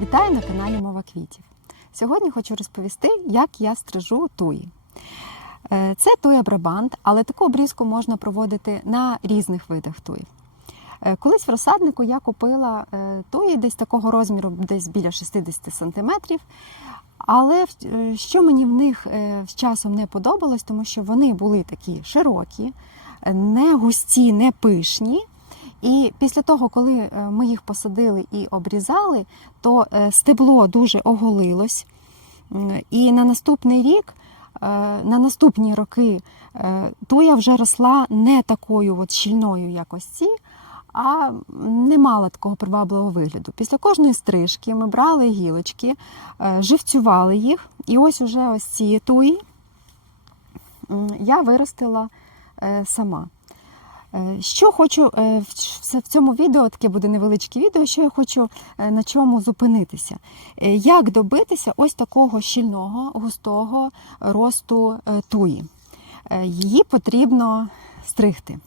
Вітаю на каналі Мова квітів. Сьогодні хочу розповісти, як я стрижу туї. Е, Це туя брабант, але таку обрізку можна проводити на різних видах туї. Е, Колись в розсаднику я купила е, туї десь такого розміру, десь біля 60 см. Але що мені в них з часом не подобалось, тому що вони були такі широкі, не густі, не пишні. І після того, коли е, ми їх посадили і обрізали, то е, стебло дуже оголилось. І на наступний рік, е, на наступні роки, туя вже росла не такою от щільною, як ось ці, а не мала такого привабливого вигляду. Після кожної стрижки ми брали гілочки, живцювали їх, і ось уже ось ці туї я виростила сама. Е, Що хочу е, в цьому відео, таке буде невеличке відео, що я хочу е, на чому зупинитися. Як добитися ось такого щільного, густого росту туї? Її потрібно стригти.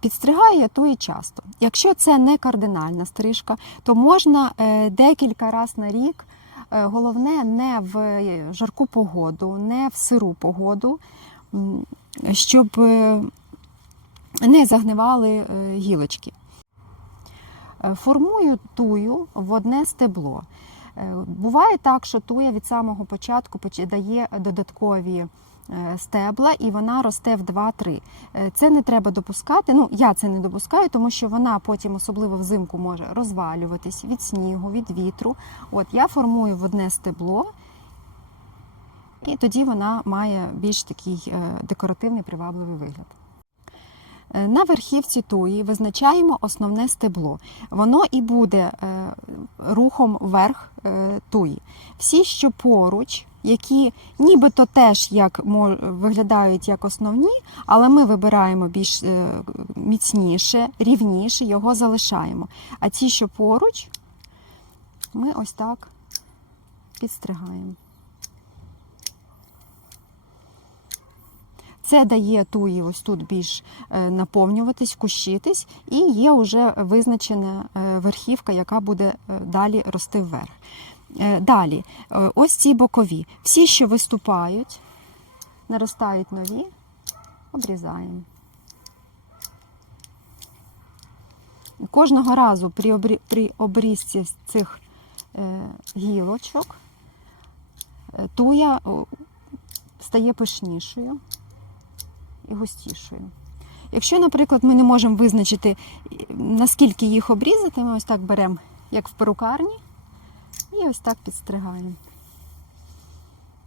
Підстригаю я туї часто. Якщо це не кардинальна стрижка, то можна декілька разів на рік. Головне не в жарку погоду, не в сиру погоду, щоб не загнивали е, гілочки. Е, Формую тую в одне стебло. Е, Буває так, що туя від самого початку поч- дає додаткові стебла і вона росте в 2-3. Е, Це не треба допускати. Ну, я це не допускаю, тому що вона потім, особливо взимку, може розвалюватись від снігу, від вітру. От я формую в одне стебло, і тоді вона має більш такий декоративний привабливий вигляд. Е, На верхівці туї визначаємо основне стебло. Воно і буде е, рухом вверх е, туї. Всі, що поруч, які нібито теж як виглядають як основні, але ми вибираємо більш міцніше, рівніше, його залишаємо. А ті, що поруч, ми ось так підстригаємо. Це дає туї ось тут більш е, наповнюватись, кущитись, і є вже визначена е, верхівка, яка буде е, далі рости вверх. Далі, ось ці бокові. Всі, що виступають, наростають нові, обрізаємо. Кожного разу при, обрі... при обрізці цих гілочок туя стає пишнішою і густішою. Якщо, наприклад, ми не можемо визначити, наскільки їх обрізати, ми ось так беремо, як в перукарні, і ось так підстригаємо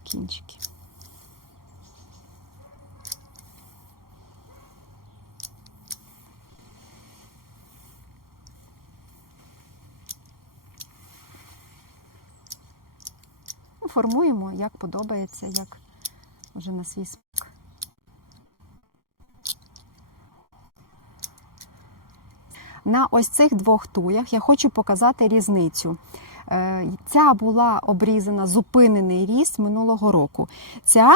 кінчики. Формуємо, як подобається, як вже на свій смак. На ось цих двох туях я хочу показати різницю. Е, Ця була обрізана зупинений ріст минулого року. Ця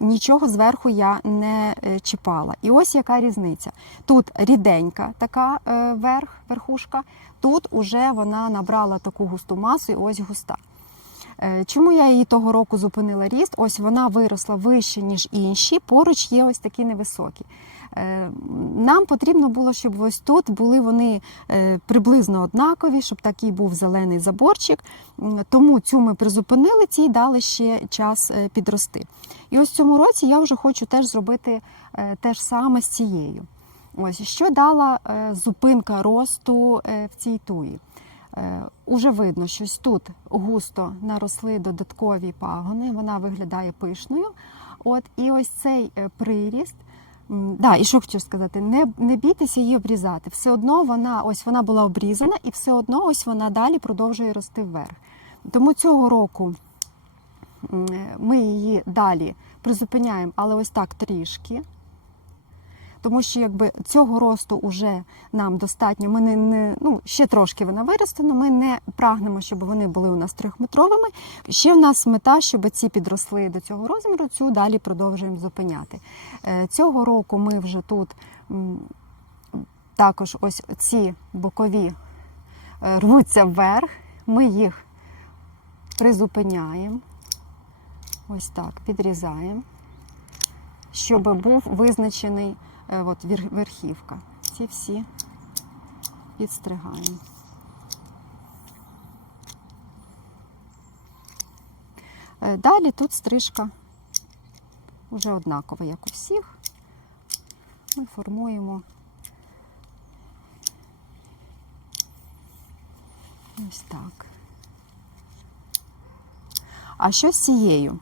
нічого зверху я не е, чіпала. І ось яка різниця. Тут ріденька така е, верх, верхушка, тут уже вона набрала таку густу масу, і ось густа. Чому я її того року зупинила ріст? Ось вона виросла вище, ніж інші, поруч є ось такі невисокі. Е, Нам потрібно було, щоб ось тут були вони е, приблизно однакові, щоб такий був зелений заборчик. Тому цю ми призупинили, цій дали ще час е, підрости. І ось цьому році я вже хочу теж зробити те ж саме з цією. Ось що дала зупинка росту в цій туї. Уже видно, що тут густо наросли додаткові пагони, вона виглядає пишною. От, і ось цей приріст. Да, і що хочу сказати, не, не бійтеся її обрізати. Все одно вона ось вона була обрізана, і все одно ось вона далі продовжує рости вверх. Тому цього року ми її далі призупиняємо, але ось так трішки тому що якби цього росту вже нам достатньо. Ми не, не ну ще трошки вона виросте, але ми не прагнемо, щоб вони були у нас трьохметровими. Ще в нас мета, щоб ці підросли до цього розміру, цю далі продовжуємо зупиняти. Е, Цього року ми вже тут також ось ці бокові е, рвуться вверх. ми їх призупиняємо, ось так, підрізаємо, щоб був визначений от, вер- верхівка. Ці всі підстригаємо. Е, Далі тут стрижка вже однакова, як у всіх. Ми формуємо ось так. А що з цією?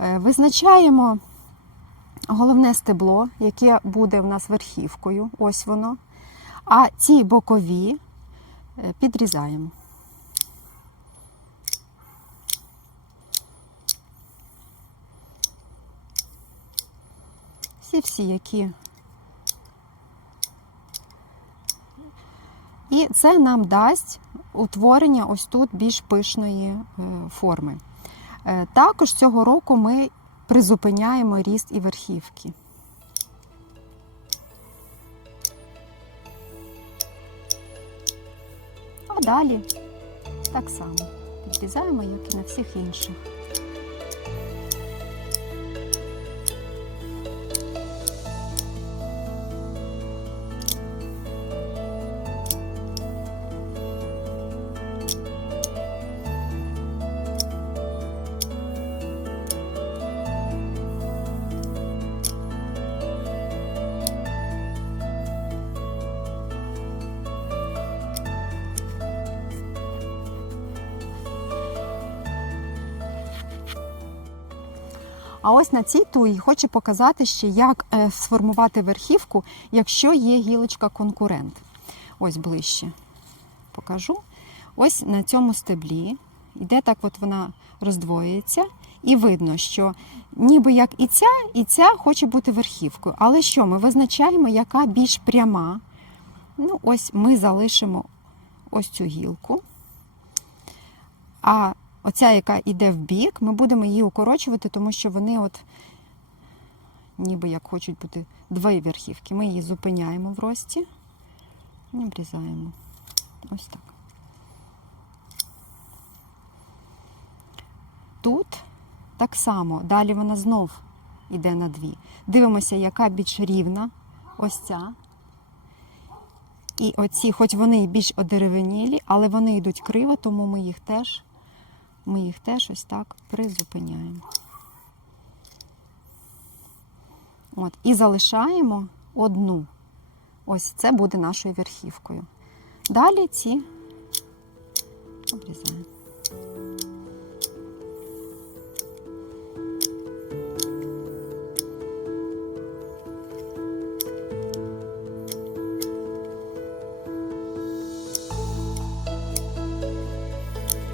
Е, Визначаємо головне стебло, яке буде в нас верхівкою, ось воно. А ці бокові е, підрізаємо. Всі-всі, які. І це нам дасть утворення ось тут більш пишної е, форми. Е, Також цього року ми призупиняємо ріст і верхівки. А далі так само підрізаємо, як і на всіх інших. А ось на цій туї хочу показати ще, як е, сформувати верхівку, якщо є гілочка конкурент. Ось ближче покажу. Ось на цьому стеблі йде так, от вона роздвоюється, і видно, що ніби як і ця, і ця хоче бути верхівкою. Але що ми визначаємо, яка більш пряма. Ну, ось ми залишимо ось цю гілку. А оця, яка йде в бік, ми будемо її укорочувати, тому що вони от ніби як хочуть бути дві верхівки. Ми її зупиняємо в рості і обрізаємо. Ось так. Тут так само, далі вона знов йде на дві. Дивимося, яка більш рівна. Ось ця. І оці, хоч вони більш одеревенілі, але вони йдуть криво, тому ми їх теж, ми їх теж ось так призупиняємо. От, і залишаємо одну. Ось це буде нашою верхівкою. Далі ці обрізаємо.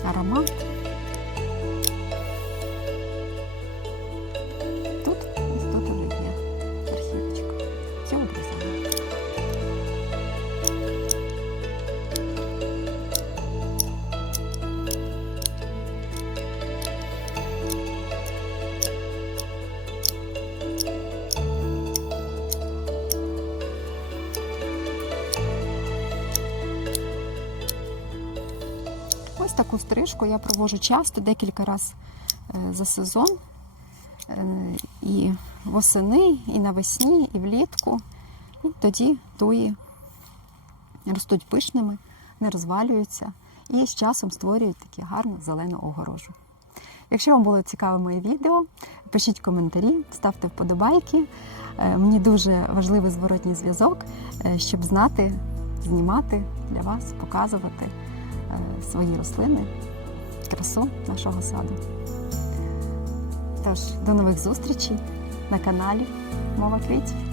аромат. Ось таку стрижку я проводжу часто, декілька разів е, за сезон. Е, І восени, і навесні, і влітку. І тоді туї ростуть пишними, не розвалюються і з часом створюють таку гарну зелену огорожу. Якщо вам було цікаве моє відео, пишіть коментарі, ставте вподобайки. Е, Мені дуже важливий зворотній зв'язок, щоб знати, знімати для вас, показувати свої рослини, красу нашого саду. Тож, до нових зустрічей на каналі Мова квітів.